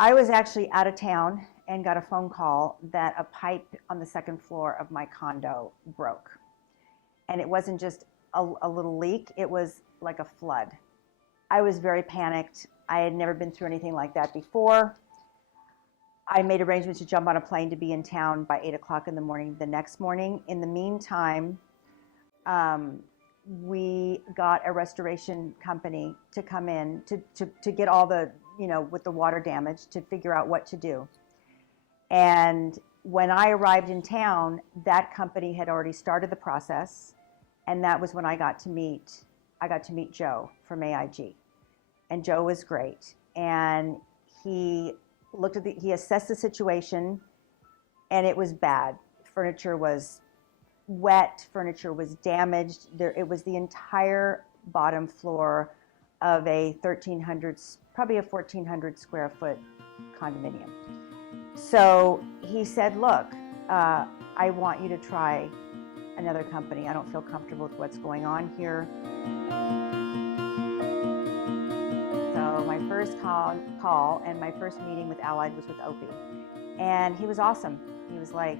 I was actually out of town and got a phone call that a pipe on the second floor of my condo broke. And it wasn't just a little leak, it was like a flood. I was very panicked. I had never been through anything like that before. I made arrangements to jump on a plane to be in town by 8 o'clock in the morning the next morning. In the meantime, we got a restoration company to come in to get all the, with the water damage, to figure out what to do. And when I arrived in town, that company had already started the process, and that was when I got to meet Joe from AIG. And Joe was great. And he assessed the situation, and it was bad. Furniture was wet, furniture was damaged. It was the entire bottom floor of a probably a 1,400 square foot condominium. So he said, look, I want you to try another company. I don't feel comfortable with what's going on here. So my first call and my first meeting with Allied was with Opie. And he was awesome. He was like,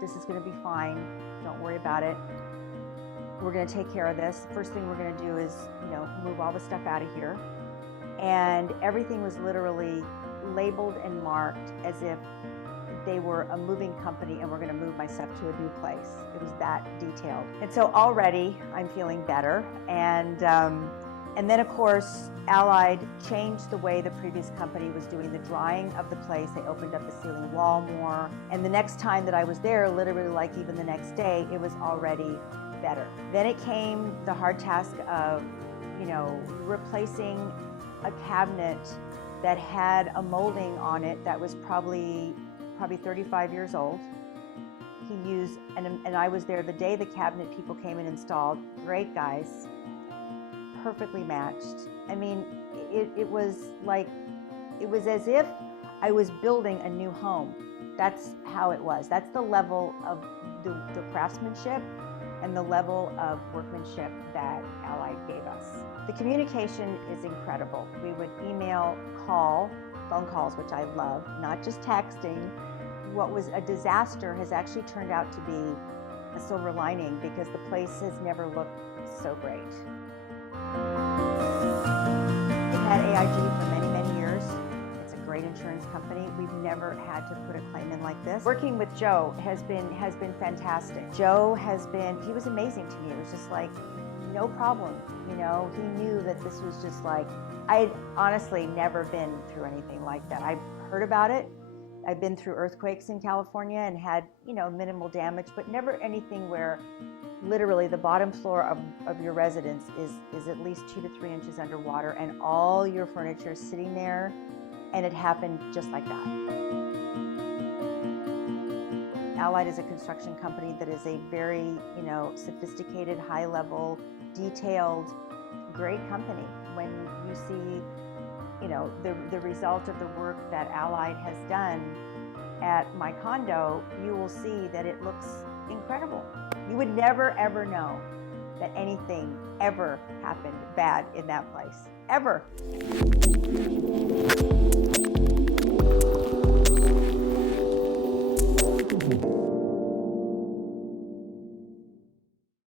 this is gonna be fine. Don't worry about it. We're gonna take care of this. First thing we're gonna do is, move all the stuff out of here. And everything was literally labeled and marked as if they were a moving company and we're gonna move my stuff to a new place. It was that detailed. And so already I'm feeling better. And then of course, Allied changed the way the previous company was doing the drying of the place. They opened up the ceiling wall more. And the next time that I was there, literally like even the next day, it was already better. Then it came the hard task of, replacing a cabinet that had a molding on it that was probably 35 years old. He used, and I was there the day the cabinet people came and installed. Great guys, perfectly matched. I mean, it was as if I was building a new home. That's how it was. That's the level of the craftsmanship and the level of workmanship that Allied gave us. The communication is incredible. We would email, phone calls, which I love, not just texting. What was a disaster has actually turned out to be a silver lining, because the place has never looked so great. We've had AIG for many, many years. It's a great insurance company. We've never had to put a claim in like this. Working with Joe has been fantastic. Joe he was amazing to me. It was just like, no problem. He knew that this was just like, I'd honestly never been through anything like that. I've heard about it. I've been through earthquakes in California and had, minimal damage, but never anything where literally the bottom floor of your residence is at least 2 to 3 inches underwater and all your furniture is sitting there, and it happened just like that. Allied is a construction company that is a very, sophisticated, high-level, detailed, great company. When you see, the result of the work that Allied has done at my condo, you will see that it looks incredible. You would never, ever know that anything ever happened bad in that place, ever.